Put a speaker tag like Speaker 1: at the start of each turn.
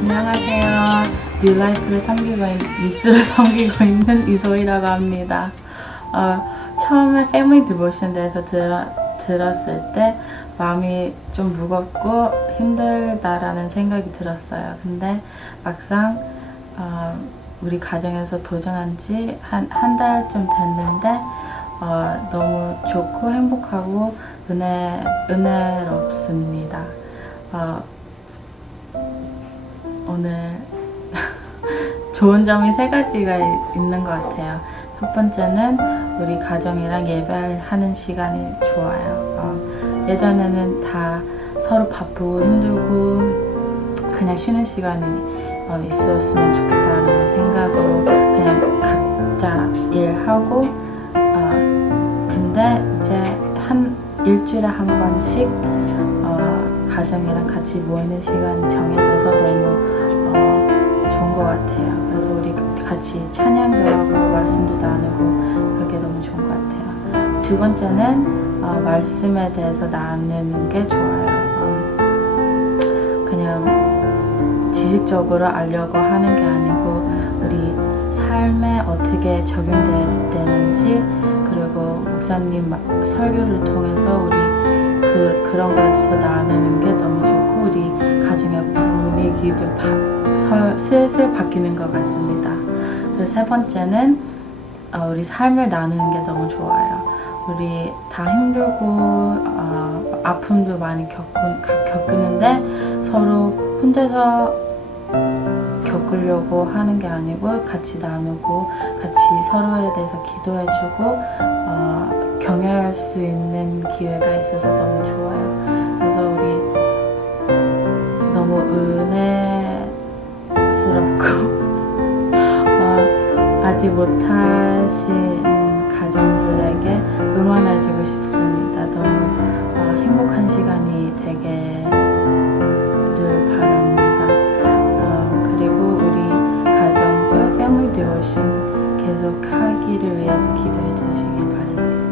Speaker 1: 안녕하세요. 뉴라이프를 섬기고 있, 미스를 섬기고 있는 이소희라고 합니다. 어, 처음에 패밀리 디보션 대해서 들어, 들었을 때 마음이 좀 무겁고 힘들다라는 생각이 들었어요. 근데 막상 어, 우리 가정에서 도전한 지 한 한달좀 됐는데 어, 너무 좋고 행복하고 은혜 은혜롭습니다. 어, 오늘 좋은 점이 세 가지가 이- 있는 것 같아요. 첫 번째는 우리 가정이랑 예배하는 시간이 좋아요. 어, 예전에는 다 서로 바쁘고 힘들고 그냥 쉬는 시간이 어, 있었으면 좋겠다는 생각으로 그냥 각자 일하고 어, 근데 이제 한 일주일에 한 번씩 어, 가정이랑 같이 모이는 시간이 정해져서 너무 어, 좋은 것 같아요. 그래서 우리 같이 찬양도 나누고 그게 너무 좋은 것 같아요. 두 번째는 어, 말씀에 대해서 나누는 게 좋아요. 어, 그냥 지식적으로 알려고 하는 게 아니고 우리 삶에 어떻게 적용되는지 그리고 목사님 마- 설교를 통해서 우리 그, 그런 것에서 나누는 게 너무 좋고 우리 가정의 분위기도 바, 서, 슬슬 바뀌는 것 같습니다. 세 번째는 어, 우리 삶을 나누는 게 너무 좋아요. 우리 다 힘들고 어, 아픔도 많이 겪, 겪는데 서로 혼자서 겪으려고 하는 게 아니고 같이 나누고 같이 서로에 대해서 기도해주고 어, 격려할 수 있는 기회가 있어서 너무 좋아요. 보지 못하신 가정들에게 응원해주고 싶습니다. 너무 어, 행복한 시간이 되게. 바랍니다. 어, 그리고 우리 가정도 패밀리 오신 계속 하기를 위해서 기도해 주시길 바랍니다.